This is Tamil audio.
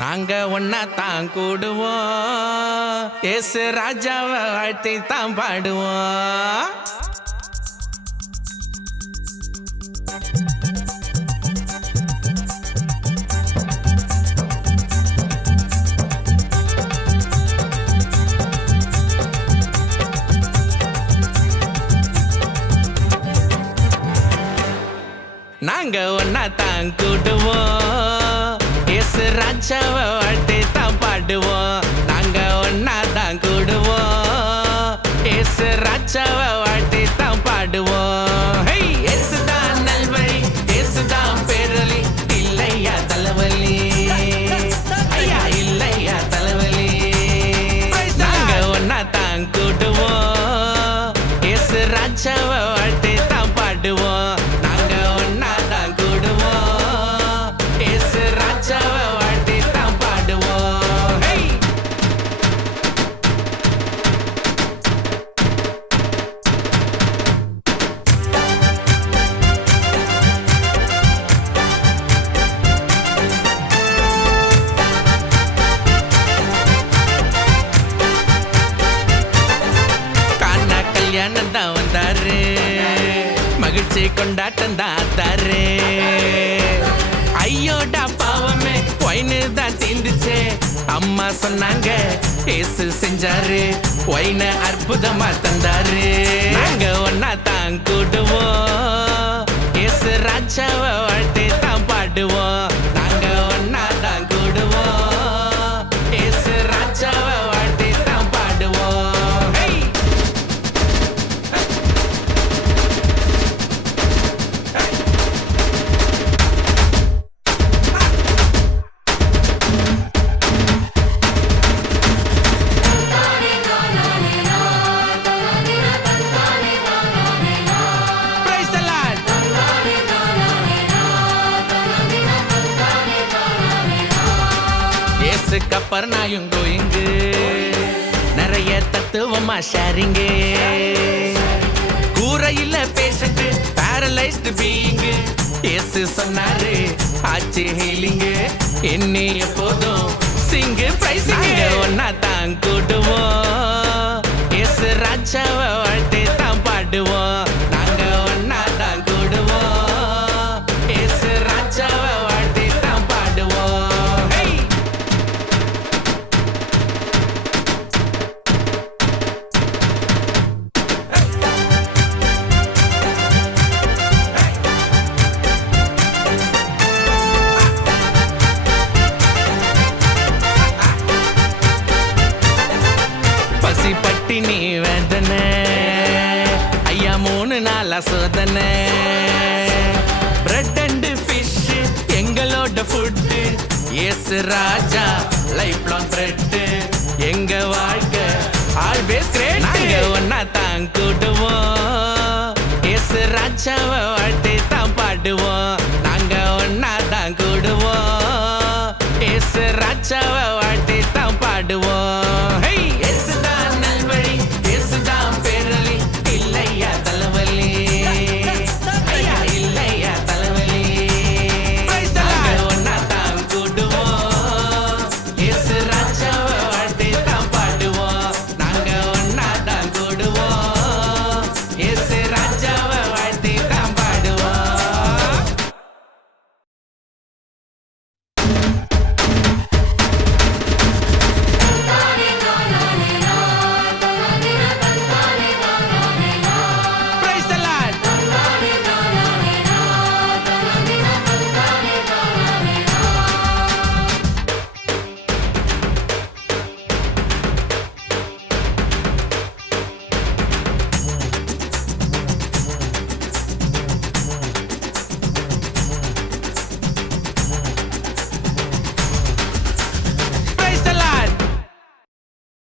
நாங்க ஒன்னா தான் கூடுவோம், ஏசு ராஜாவை வாழ்த்தி தான் பாடுவோம். நாங்க ஒன்னா தான் கூடுவோம், ஏசு ராஜாவை வாழ்த்தி தான் பாடுவோம். நாங்க ஒன்னா தான் கூடுவோம், ஏசு ராஜாவை வாழ்த்தி தான் பாடுவோம். ஏசுதான் நல்வழி, ஏசுதான் பேரொலி, இல்லையா தலைவலி, ஐயா இல்லையா தலைவலி. நாங்க ஒன்னா தான் கூடுவோம், ஏசு ராஜாவை வாழ்த்தி தான் பாடுவோம். தான் வந்தாரு, மகிழ்ச்சி கொண்டாட்டம் தான் தாரு. ஐயோடா பாவமே ஒயினு தான் தீந்துச்சே, அம்மா சொன்னாங்க ஏசு செஞ்சாரு, ஒயின அற்புதமா தந்தாரு. நாங்க ஒன்னா தான் கூடுவோம், ஏசு ராஜாவை வாழ்த்தி தான் பாடுவோம். நாங்க ஒன்னா தான் கூடுவோம், ஏசு ராஜாவை வாழ்த்தி தான் பாடுவோம். கப்பர்நாயும் கோயிங்கு நிறைய தத்துவமா ஷேரிங்கு, கூரையில பேஷண்ட் பேரலைஸ்டு பீயிங்கு, ஏசு சொன்னாரு ஆச்சு ஹீலிங்கு, என்னை எப்போதும் சிங்கு பிரைசிங்க. ஒன்னா தான் கூடுவோம், ஏசு ராஜாவை வாழ்த்தி தான் பாடுவோம். நாங்க ஒன்னா தான் கூடுவோம், ஏசு ராஜாவை வாழ்த்தி தான் பாடுவோம். பட்டினி வேதனை ஐயா 3 நாளா சோதனை, பிரெட் அண்ட் ஃபிஷ் எங்களோட ஃபுட், ஏசு ராஜா லைஃப் லாங் பிரெட், எங்க வாழ்க்கை ஆல்வேஸ் கிரேட். நாங்க ஒன்னா தான் கூடுவோம், ஏசு ராஜாவை வாழ்த்தி தான் பாடுவோம். நாங்க ஒன்னா தான் கூடுவோம், ஏசு ராஜாவை வாழ்த்தி தான் பாடுவோம்.